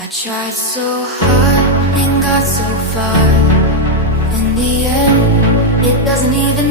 I tried so hard and got so far. In the end, it doesn't even